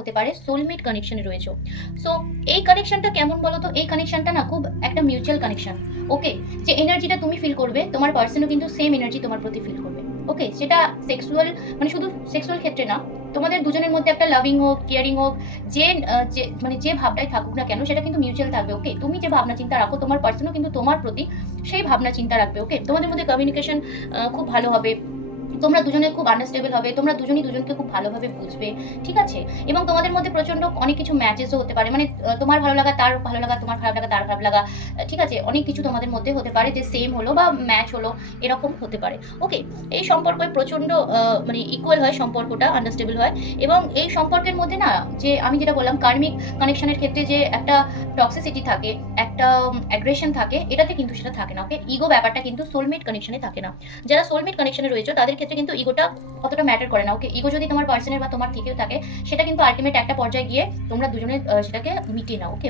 হতে পারে সোলমেট কানেকশনে রয়েছে। সো এই কানেকশনটা কেমন বলো তো? এই কানেকশনটা না খুব একটা মিউচুয়াল কানেকশন। ওকে, যে এনার্জিটা তুমি ফিল করবে তোমার পার্সনও কিন্তু সেম এনার্জি তোমার প্রতি ফিল করবে। ওকে, সেটা সেক্সুয়াল, মানে শুধু সেক্সুয়াল ক্ষেত্রে না, তোমাদের দুজনের মধ্যে একটা লাভিং হোক, কেয়ারিং হোক, যে মানে যে ভাবটাই থাকুক না কেন সেটা কিন্তু মিউচুয়াল থাকবে। ওকে, তুমি যে ভাবনা চিন্তা রাখো তোমার পার্সনও কিন্তু তোমার প্রতি সেই ভাবনা চিন্তা রাখবে। ওকে, তোমাদের মধ্যে কমিউনিকেশন খুব ভালো হবে, তোমরা দুজনে খুব আন্ডারস্ট্যান্ডেবল হবে, তোমরা দুজনই দুজনকে খুব ভালোভাবে বুঝবে, ঠিক আছে? এবং তোমাদের মধ্যে প্রচন্ড অনেক কিছু ম্যাচেসও হতে পারে, মানে তোমার ভালো লাগা তার ভালো লাগা, তোমার খারাপ লাগা তার খারাপ লাগা, ঠিক আছে? অনেক কিছু তোমাদের মধ্যে হতে পারে যে সেম হলো বা ম্যাচ হলো, এরকম হতে পারে। ওকে, এই সম্পর্কে প্রচন্ড মানে ইকুয়াল হয় সম্পর্কটা, আন্ডারস্ট্যান্ডেবল হয়। এবং এই সম্পর্কের মধ্যে না, যে আমি যেটা বললাম কার্মিক কানেকশনের ক্ষেত্রে যে একটা টক্সিসিটি থাকে, একটা অ্যাগ্রেশন থাকে, এটাতে কিন্তু সেটা থাকে না। ওকে, ইগো ব্যাপারটা কিন্তু সোলমেট কানেকশনে থাকে না। যারা সোলমেট কানেকশনে রয়েছে তাদের ক্ষেত্রে কিন্তু ইগোটা অতটা ম্যাটার করে না। ওকে, ইগো যদি তোমার পার্সনের বা তোমার থেকেও থাকে, সেটা কিন্তু আলটিমেট একটা পর্যায়ে গিয়ে তোমরা দুজনে সেটাকে মিটিয়ে নাও। ওকে।